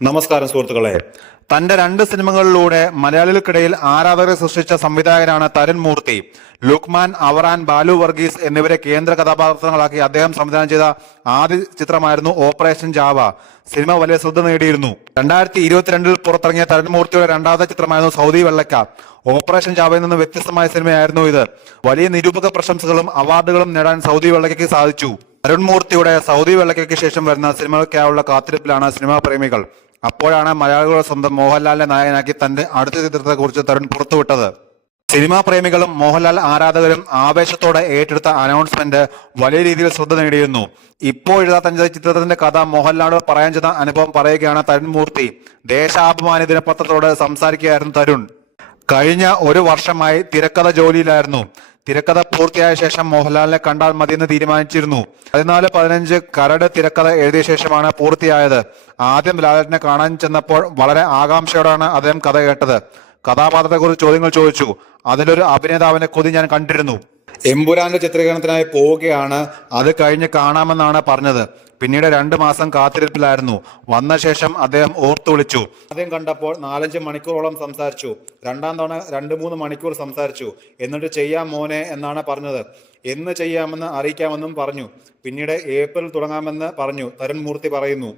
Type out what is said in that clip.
നമസ്കാരം സുഹൃത്തുക്കളെ. തന്റെ 2 സിനിമകളിലൂടെ മലയാളികൾക്കിടയിൽ ആരാധകരെ സൃഷ്ടിച്ച സംവിധായകനാണ് തരുൺ മൂർത്തി. ലുക്മാൻ, അവറാൻ, ബാലു വർഗീസ് എന്നിവരെ കേന്ദ്ര കഥാപാത്രങ്ങളാക്കി അദ്ദേഹം സംവിധാനം ചെയ്ത ആദ്യ ചിത്രമായിരുന്നു ഓപ്പറേഷൻ ജാവ. സിനിമ വലിയ ശ്രദ്ധ നേടിയിരുന്നു. 2022 പുറത്തിറങ്ങിയ തരുൺ മൂർത്തിയുടെ രണ്ടാമത്തെ ചിത്രമായിരുന്നു സൗദി വെള്ളക്ക. ഓപ്പറേഷൻ ജാവയിൽ നിന്ന് വ്യത്യസ്തമായ സിനിമയായിരുന്നു ഇത്. വലിയ നിരൂപക പ്രശംസകളും അവാർഡുകളും നേടാൻ സൗദി വെള്ളക്കയ്ക്ക് സാധിച്ചു. തരുൺ മൂർത്തിയുടെ സൗദി വെള്ളക്കയ്ക്ക് ശേഷം വരുന്ന സിനിമകൾക്കായുള്ള കാത്തിരിപ്പിലാണ് സിനിമാ പ്രേമികൾ. അപ്പോഴാണ് മലയാളികളുടെ സ്വന്തം മോഹൻലാലിനെ നായകനാക്കി തന്റെ അടുത്ത ചിത്രത്തെക്കുറിച്ച് തരുൺ പുറത്തുവിട്ടത്. സിനിമാ പ്രേമികളും മോഹൻലാൽ ആരാധകരും ആവേശത്തോടെ ഏറ്റെടുത്ത അനൗൺസ്മെന്റ് വലിയ രീതിയിൽ ശ്രദ്ധ നേടിയിരുന്നു. ഇപ്പോൾ എഴുതാത്ത ചിത്രത്തിന്റെ കഥ മോഹൻലാലിനോട് പറയാൻ ചെന്ന അനുഭവം പറയുകയാണ് തരുൺ മൂർത്തി. ദേശാഭിമാനി ദിനപത്രത്തോട് സംസാരിക്കുകയായിരുന്നു തരുൺ. കഴിഞ്ഞ 1 വർഷമായി തിരക്കഥ ജോലിയിലായിരുന്നു. തിരക്കഥ പൂർത്തിയായ ശേഷം മോഹൻലാലിനെ കണ്ടാൽ മതിയെന്ന് തീരുമാനിച്ചിരുന്നു. 14-15 കരട് തിരക്കഥ എഴുതിയ ശേഷമാണ് പൂർത്തിയായത്. ആദ്യം ലാലേട്ടനെ കാണാൻ ചെന്നപ്പോൾ വളരെ ആകാംക്ഷയോടാണ് അദ്ദേഹം കഥ കേട്ടത്. കഥാപാത്രത്തെക്കുറിച്ച് ചോദ്യങ്ങൾ ചോദിച്ചു. അതിലൊരു അഭിനേതാവിന്റെ കൊതി ഞാൻ കണ്ടിരുന്നു. എമ്പുരാന്റെ ചിത്രീകരണത്തിനായി പോവുകയാണ്, അത് കഴിഞ്ഞ് കാണാമെന്നാണ് പറഞ്ഞത്. പിന്നീട് 2 മാസം കാത്തിരിപ്പിലായിരുന്നു. വന്ന ശേഷം അദ്ദേഹം ഓർത്തു വിളിച്ചു. ആദ്യം കണ്ടപ്പോൾ 4-5 മണിക്കൂറോളം സംസാരിച്ചു. രണ്ടാം തവണ 2-3 മണിക്കൂർ സംസാരിച്ചു. എന്നിട്ട് ചെയ്യാം മോനെ എന്നാണ് പറഞ്ഞത്. എന്ന് ചെയ്യാമെന്ന് അറിയിക്കാമെന്നും പറഞ്ഞു. പിന്നീട് ഏപ്രിൽ തുടങ്ങാമെന്ന് പറഞ്ഞു. തരുൺ മൂർത്തി പറയുന്നു.